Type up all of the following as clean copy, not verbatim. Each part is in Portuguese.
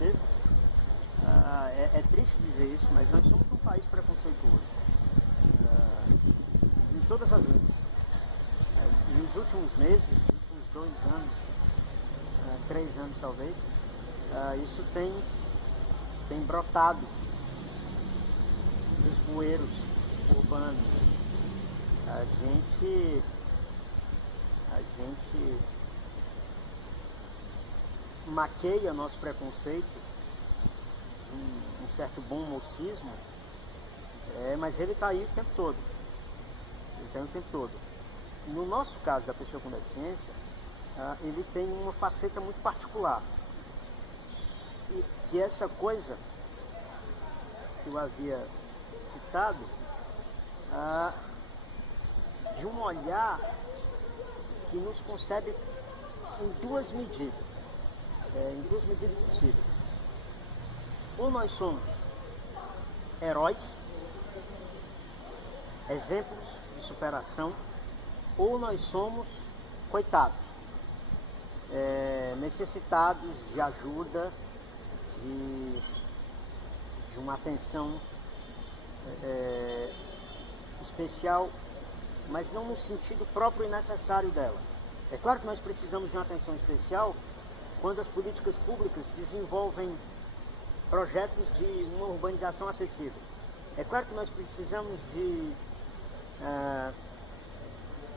vocês. É triste dizer isso, mas nós somos um país preconceituoso. Em todas as linhas. Nos últimos meses, nos últimos 2 anos, 3 anos talvez, isso tem brotado dos bueiros urbanos. A gente maqueia nosso preconceito, um certo bom mocismo, mas ele está aí o tempo todo. Ele está aí o tempo todo. No nosso caso da pessoa com deficiência, ele tem uma faceta muito particular. E que essa coisa que eu havia citado, de um olhar que nos concebe em duas medidas possíveis. Ou nós somos heróis, exemplos de superação, ou nós somos coitados, necessitados de ajuda, de uma atenção especial, mas não no sentido próprio e necessário dela. É claro que nós precisamos de uma atenção especial quando as políticas públicas desenvolvem projetos de uma urbanização acessível. É claro que nós precisamos de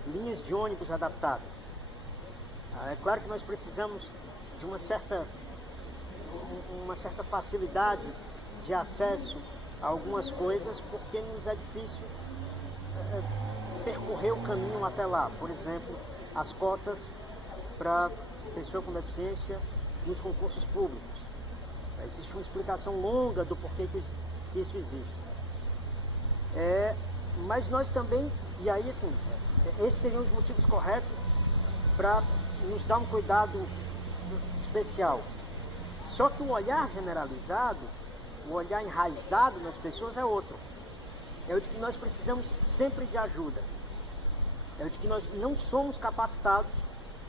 linhas de ônibus adaptadas. É claro que nós precisamos de uma certa facilidade de acesso a algumas coisas, porque nos é difícil percorrer o caminho até lá. Por exemplo, as cotas para pessoa com deficiência nos concursos públicos. Existe uma explicação longa do porquê que isso existe. Mas nós também, e aí assim, esses seriam os motivos corretos para nos dar um cuidado especial. Só que o olhar generalizado, o olhar enraizado nas pessoas é outro. É o de que nós precisamos sempre de ajuda. É o de que nós não somos capacitados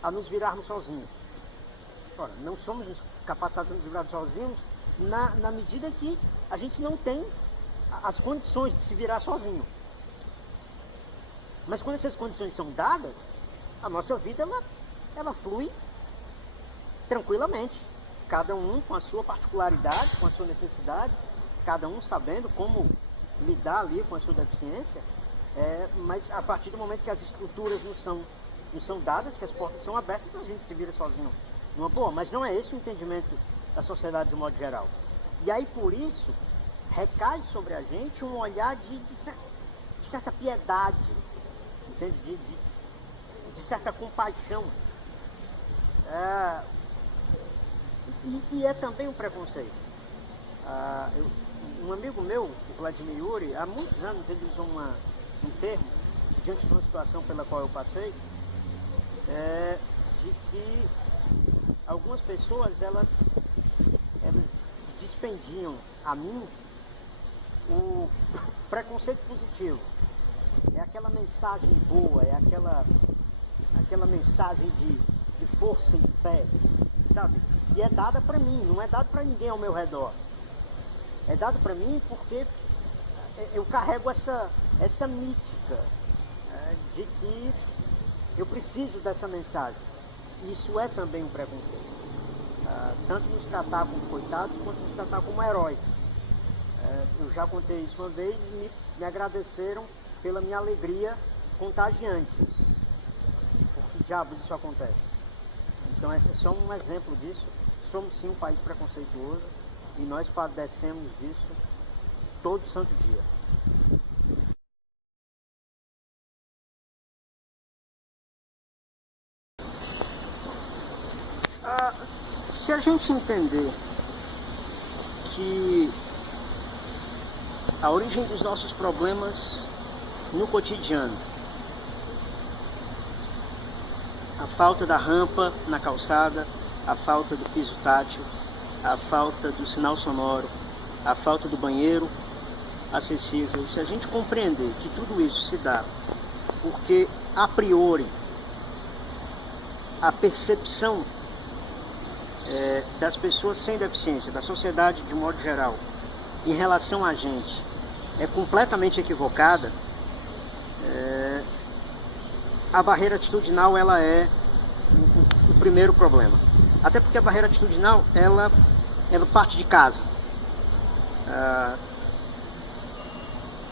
a nos virarmos sozinhos. Ora, não somos capacitados a nos virarmos sozinhos na medida que a gente não tem as condições de se virar sozinho. Mas quando essas condições são dadas, a nossa vida ela flui tranquilamente. Cada um com a sua particularidade, com a sua necessidade, cada um sabendo como lidar ali com a sua deficiência, mas a partir do momento que as estruturas não são dadas, que as portas são abertas, a gente se vira sozinho numa boa. Mas não é esse o entendimento da sociedade de modo geral. E aí por isso recai sobre a gente um olhar de certa piedade, entende? De certa compaixão. E é também um preconceito. Um amigo meu, o Vladimir Yuri, há muitos anos ele usou um termo, diante de uma situação pela qual eu passei, de que algumas pessoas elas dispendiam a mim o preconceito positivo. É aquela mensagem boa, é aquela mensagem de força e fé, sabe? Que é dada para mim, não é dado para ninguém ao meu redor. É dado para mim porque eu carrego essa mítica de que eu preciso dessa mensagem. Isso é também um preconceito. Tanto nos tratar como coitados, quanto nos tratar como heróis. Eu já contei isso uma vez e me agradeceram pela minha alegria contagiante. Por que diabos isso acontece? Então é só um exemplo disso. Somos sim um país preconceituoso e nós padecemos disso todo santo dia. Se a gente entender que a origem dos nossos problemas no cotidiano, a falta da rampa na calçada, a falta do piso tátil, a falta do sinal sonoro, a falta do banheiro acessível, se a gente compreender que tudo isso se dá porque, a priori, a percepção das pessoas sem deficiência, da sociedade de modo geral, em relação a gente, é completamente equivocada, a barreira atitudinal ela é o primeiro problema. Até porque a barreira atitudinal ela parte de casa.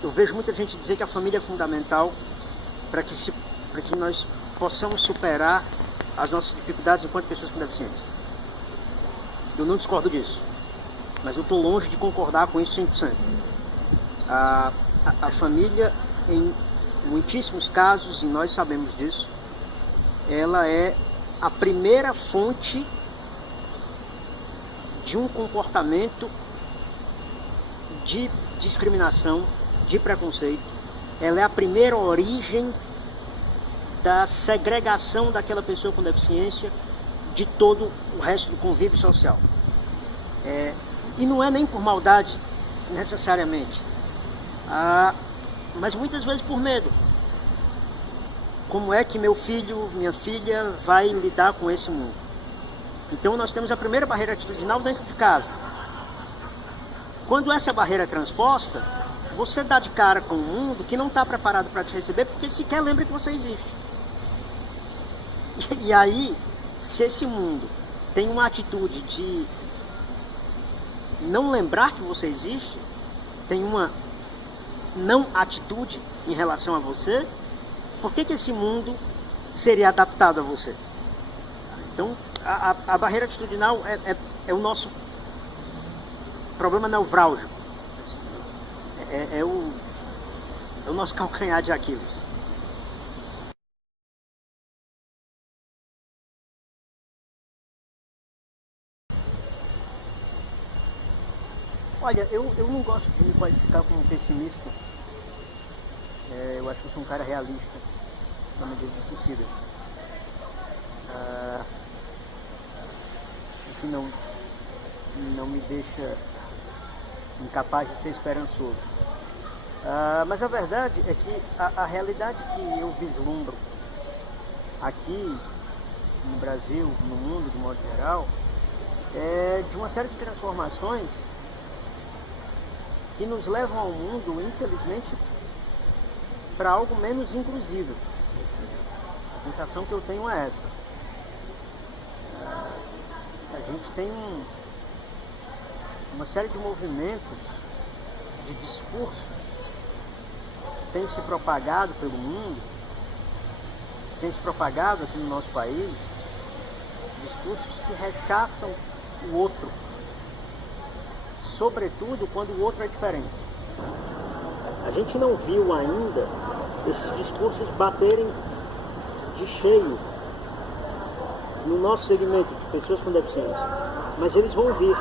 Eu vejo muita gente dizer que a família é fundamental para que nós possamos superar as nossas dificuldades enquanto pessoas com deficiência. Eu não discordo disso, mas eu estou longe de concordar com isso 100%. A família, em muitíssimos casos, e nós sabemos disso, ela é a primeira fonte de um comportamento de discriminação, de preconceito. Ela é a primeira origem da segregação daquela pessoa com deficiência de todo o resto do convívio social. E não é nem por maldade, necessariamente, mas muitas vezes por medo. Como é que meu filho, minha filha vai lidar com esse mundo? Então nós temos a primeira barreira atitudinal dentro de casa. Quando essa barreira é transposta, você dá de cara com um mundo que não está preparado para te receber, porque ele sequer lembra que você existe. E aí, se esse mundo tem uma atitude de não lembrar que você existe, tem uma não atitude em relação a você, por que esse mundo seria adaptado a você? Então, a barreira atitudinal é o nosso problema nevrálgico. É o nosso calcanhar de Aquiles. Olha, eu não gosto de me qualificar como pessimista. Eu acho que eu sou um cara realista, na medida do possível. O que não me deixa incapaz de ser esperançoso. Mas a verdade é que a realidade que eu vislumbro aqui no Brasil, no mundo de modo geral, é de uma série de transformações que nos levam ao mundo, infelizmente, para algo menos inclusivo. A sensação que eu tenho é essa. A gente tem uma série de movimentos, de discursos que têm se propagado pelo mundo, têm se propagado aqui no nosso país, discursos que rechaçam o outro, sobretudo quando o outro é diferente. A gente não viu ainda esses discursos baterem de cheio no nosso segmento de pessoas com deficiência, mas eles vão vir.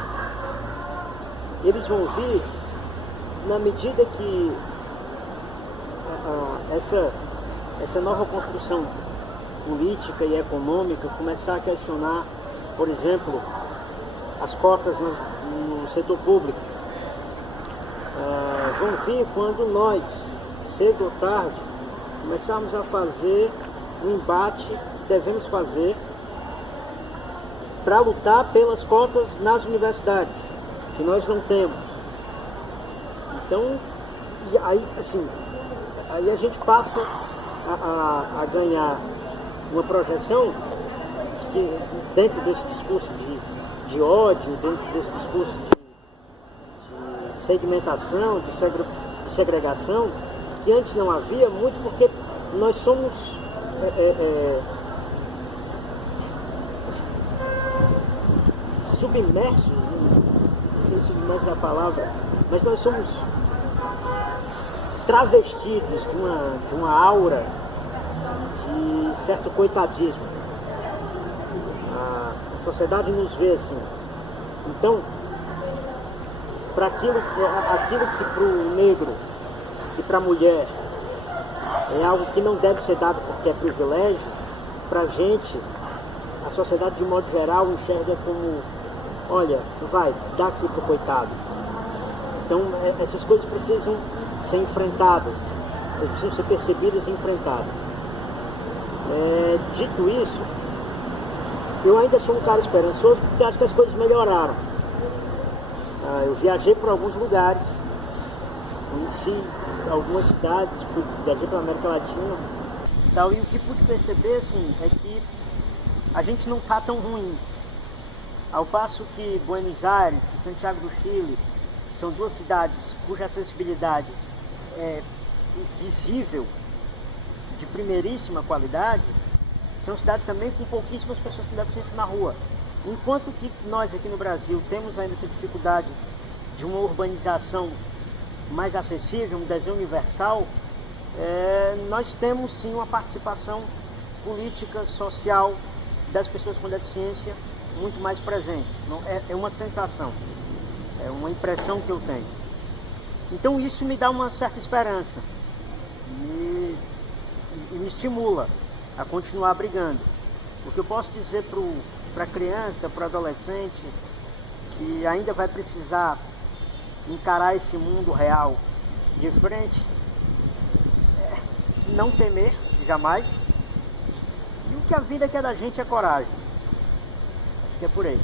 Eles vão vir na medida que essa nova construção política e econômica começar a questionar, por exemplo, as cotas no setor público. Vão vir quando nós, cedo ou tarde, começarmos a fazer o embate que devemos fazer para lutar pelas cotas nas universidades, que nós não temos. Então, aí a gente passa a ganhar uma projeção que, dentro desse discurso de ódio, dentro desse discurso de segmentação, de segregação, que antes não havia, muito porque nós somos submersos, não sei se submerso é a palavra, mas nós somos travestidos de uma aura de certo coitadismo. A sociedade nos vê assim. Então, para aquilo que para o negro, que para a mulher é algo que não deve ser dado porque é privilégio, para a gente, a sociedade de modo geral enxerga como, olha, vai, dá aqui pro coitado. Então, essas coisas precisam ser enfrentadas, precisam ser percebidas e enfrentadas. Dito isso, Eu ainda sou um cara esperançoso porque acho que as coisas melhoraram. Eu viajei por alguns lugares, conheci algumas cidades, viajei para a América Latina. E o que pude perceber assim, é que a gente não está tão ruim. Ao passo que Buenos Aires e Santiago do Chile são duas cidades cuja acessibilidade é visível, de primeiríssima qualidade, são cidades também com pouquíssimas pessoas com deficiência na rua. Enquanto que nós aqui no Brasil temos ainda essa dificuldade de uma urbanização mais acessível, um desenho universal, nós temos sim uma participação política, social das pessoas com deficiência muito mais presente. É uma sensação, é uma impressão que eu tenho. Então isso me dá uma certa esperança, me estimula a continuar brigando. Porque eu posso dizer para a criança, para o adolescente, que ainda vai precisar encarar esse mundo real de frente, não temer, jamais, e o que a vida quer da gente é coragem. Acho que é por aí.